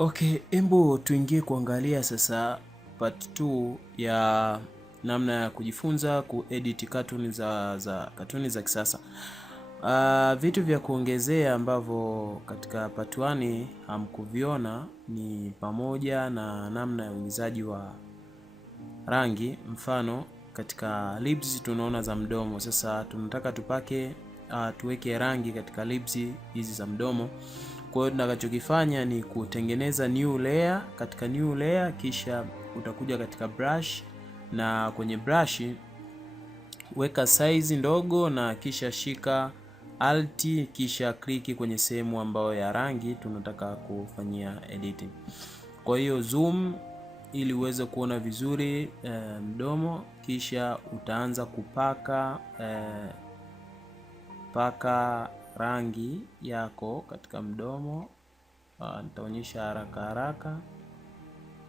Okay, embo tuingie kuangalia sasa part 2 ya namna ya kujifunza kuedit katuni katuni za kisasa. Vitu vya kuongezea ambavyo katika part 1 hamkuviona ni pamoja na namna ya uingizaji wa rangi. Mfano katika lips tunaona za mdomo. Sasa tunataka tupake tuweke rangi katika lips hizi za mdomo. Kwa hiyo tunachokifanya ni kutengeneza new layer. Katika new layer kisha utakuja katika brush, na kwenye brush weka size ndogo na kisha shika alt kisha kliki kwenye sehemu ambayo ya rangi tunataka kufanyia editing. Kwa hiyo zoom ili uweze kuona vizuri mdomo, kisha utaanza kupaka paka rangi yako katika mdomo. Nitaonyesha haraka haraka.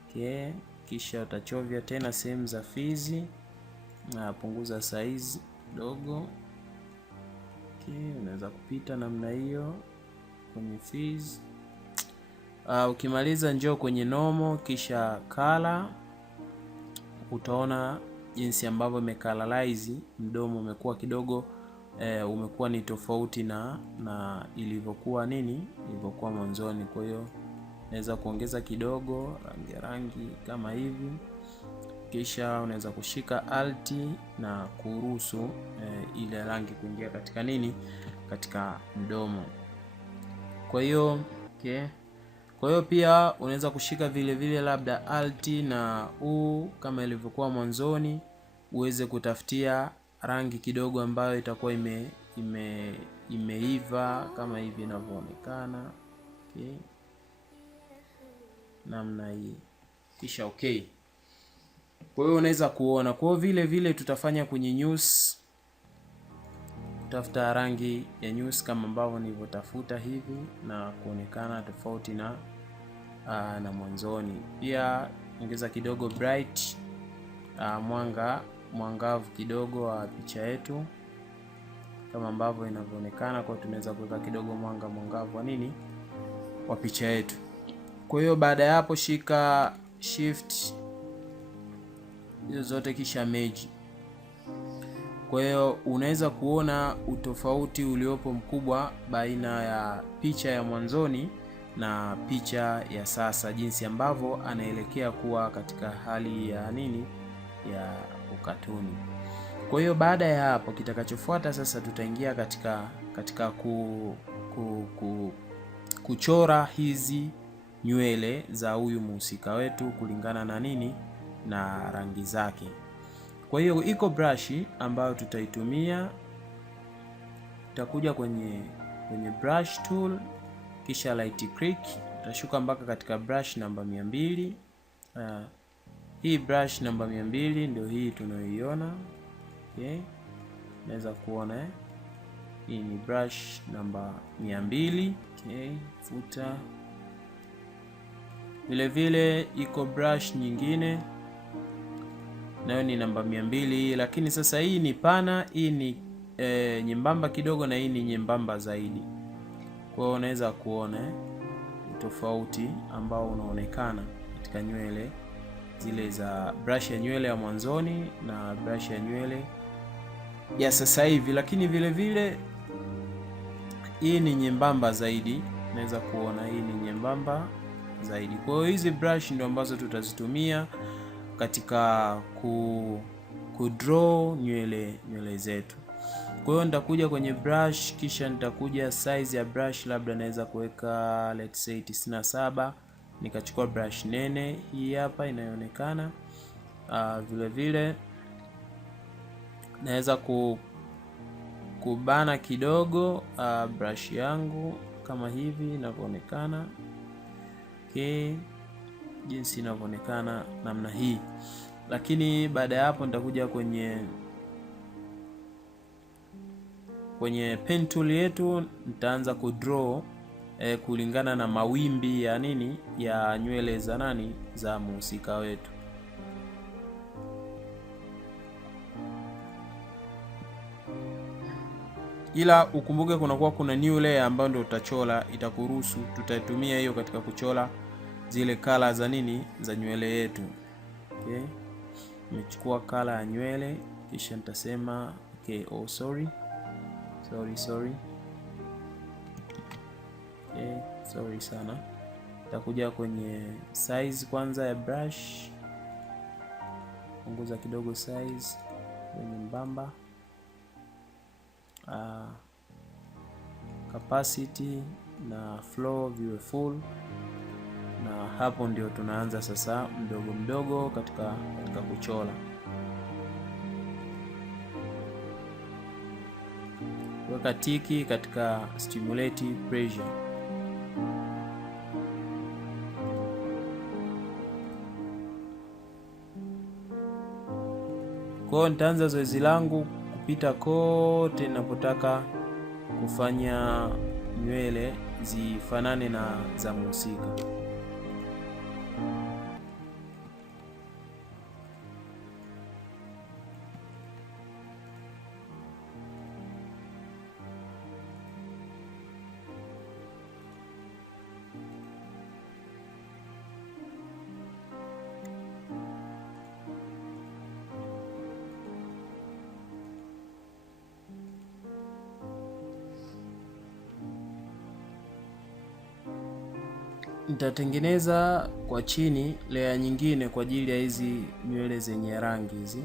Okay, kisha utachovya tena sehemu za fizi na punguza size dogo. Okay, unaweza kupita namna hiyo kwenye fizi. Ukimaliza njoo kwenye nomo kisha color. Utaona jinsi ambavyo imecolorize mdomo, umekuwa kidogo umekuwa ni tofauti na ilivyokuwa ilivyokuwa mwanzoni. Kwa hiyo naweza kuongeza kidogo rangi kama hivi, kisha unaweza kushika alt na kuruhusu ile rangi kuingia katika katika mdomo. Kwa hiyo okay. Kwa hiyo pia unaweza kushika vile vile labda alt na u kama ilivyokuwa mwanzoni, uweze kutafutia rangi kidogo ambayo itakuwa imeiva kama hivi inavyoonekana. Okay, namna hii kisha okay. Kwa hiyo unaweza kuona. Kwa hiyo vile vile tutafanya kwenye news, tafuta rangi ya news kama ambavyo nilivyotafuta hivi na kuonekana tofauti na mwanzoni. Pia ongeza kidogo bright, mwangavu kidogo wa picha yetu kama ambavyo inavyoonekana. Kwa tunaweza kuweka kidogo mwangavu wa wa picha yetu. Kwa hiyo baada ya hapo shika shift hizo zote kisha merge. Kwa hiyo unaweza kuona utofauti uliopo mkubwa baina ya picha ya mwanzoni na picha ya sasa, jinsi ambavyo anaelekea kuwa katika hali ya ya ukatuni. Kwa hiyo baada ya hapo kitakachofuata sasa tutaingia katika kuchora hizi nywele za huyu mhusika wetu kulingana na na rangi zake. Kwa hiyo iko brush ambayo tutaitumia. Tutakuja kwenye brush tool kisha right click, utashuka mpaka katika brush namba 200. Hii brush namba 200 ndio hii tunayoiona. Okay, naweza kuona hii ni brush namba 200. Okay, futa. Vile vile iko brush nyingine nayo ni namba 200, lakini sasa hii ni pana, hii ni nyembamba kidogo na hii ni nyembamba zaidi. Kwa hiyo unaweza kuona tofauti ambao unaonekana katika nywele zile za brush ya nywele ya mwanzoni na brush ya nywele ya sasa hivi, lakini vile vile hii ni nyembamba zaidi. Unaweza kuona hii ni nyembamba zaidi. Kwa hiyo hizi brush ndio ambazo tutazitumia katika draw nywele zetu. Kwa hiyo nitakuja kwenye brush kisha nitakuja size ya brush, labda naweza kuweka let's say 97. Nikachukua brush nene hii hapa inayoonekana. Vile vile naweza kubana kidogo brush yangu kama hivi inavyoonekana. Okay, jinsi inavyoonekana namna hii. Lakini baada ya hapo nitakuja kwenye pen tool yetu, nitaanza kudraw kulingana na mawimbi ya ya nywele za za mhusika wetu. ila ukumbuke kuna new layer ambayo ndio utachora, itakuruhusu. Tutaitumia hiyo katika kuchora zile kala za nini, za nywele yetu. Okay, nimechukua kala ya nywele, kisha nitasema okay, sorry. Okay, sorry sana. Nitakuja kwenye size kwanza ya brush, punguza kidogo size kwenye mbamba, capacity na flow viwe full, na hapo ndio tunaanza sasa mdogo mdogo katika kuchora. Weka tiki katika stimulate pressure. Kwa nitaanza zoezi langu kupita kote ninapotaka kufanya nywele zifanane na za mhusika. Nitatengeneza kwa chini layer nyingine kwa ajili ya hizi nywele zenye rangi hizi.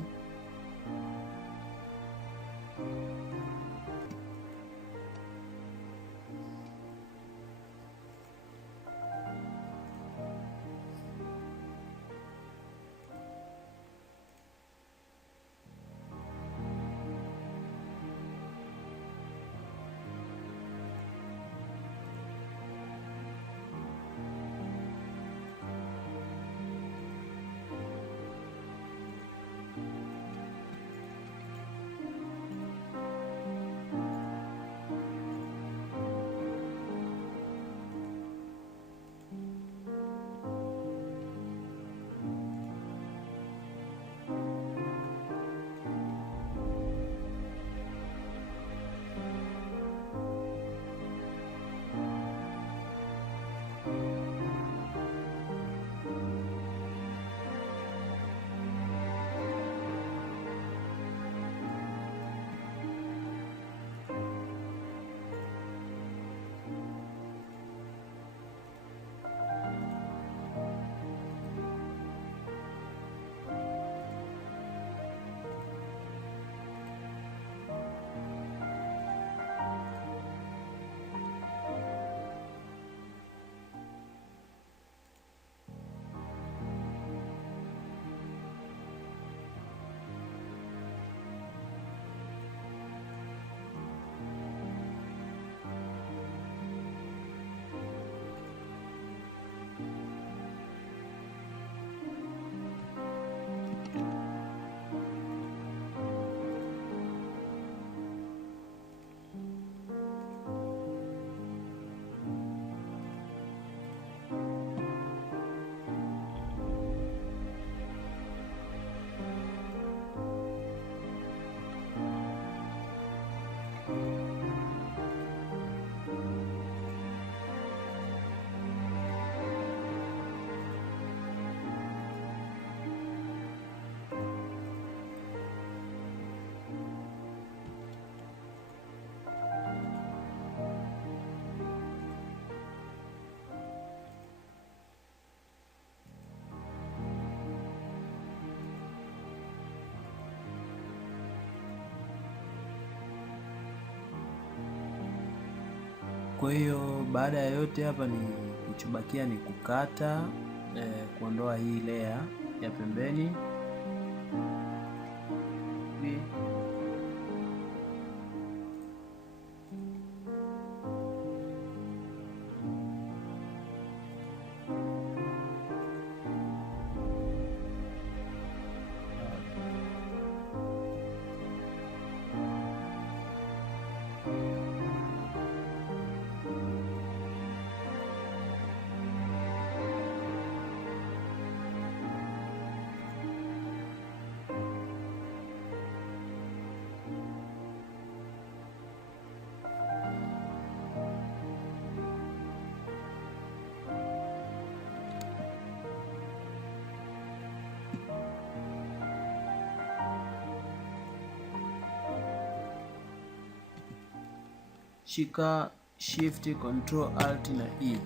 Kwa hiyo baada ya yote hapa ni kuchubakia ni kukata, kuondoa hii layer ya pembeni. shika shift, control, alt na E.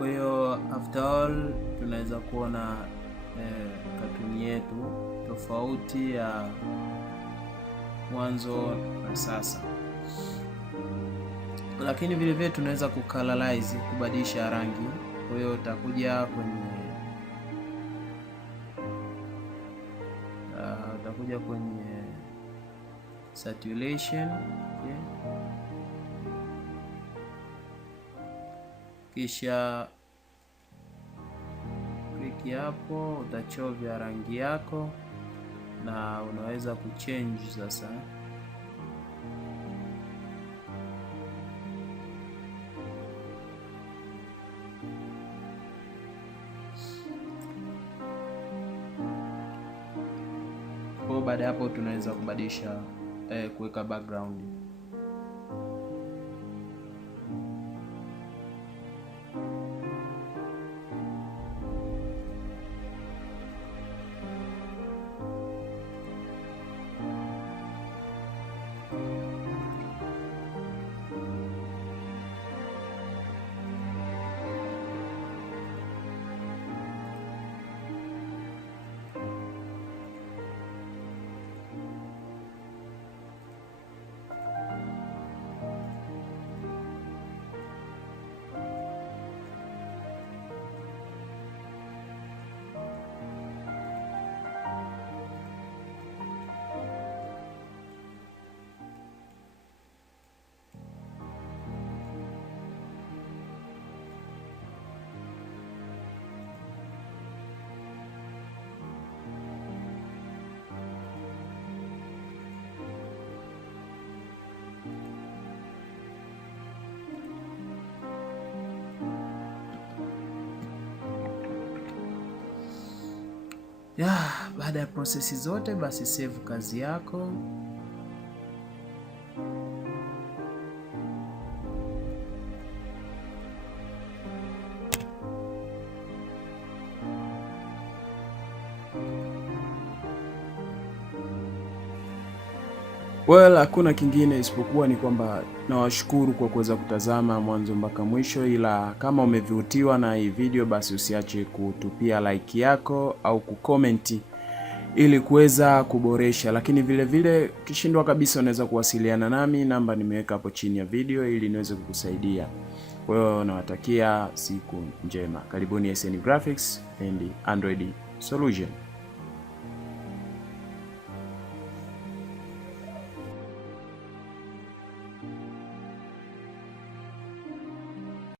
Kwa hiyo after all tunaweza kuona katuni yetu tofauti ya mwanzo na sasa, lakini vile vile tunaweza kucolorize, kubadilisha rangi. Kwa hiyo utakuja kwenye saturation, okay. Kisha click hapo, utachovya rangi yako na unaweza kuchange sasa. Kwa baada hapo tunaweza kubadilisha kuweka background. Baada ya prosesi zote, basi save kazi yako. Well, hakuna kingine isipokuwa ni kwamba nawashukuru kwa kuweza kutazama mwanzo mpaka mwisho, ila kama umevutiwa na hii video basi usiache kutupia like yako au kukomenti ili kuweza kuboresha, lakini vile vile kishindwa kabisa unaweza kuwasiliana nami, namba nimeweka hapo chini ya video ili niweze kukusaidia. Kwa hiyo nawatakia siku njema. Karibuni SN Graphics and Android Solution.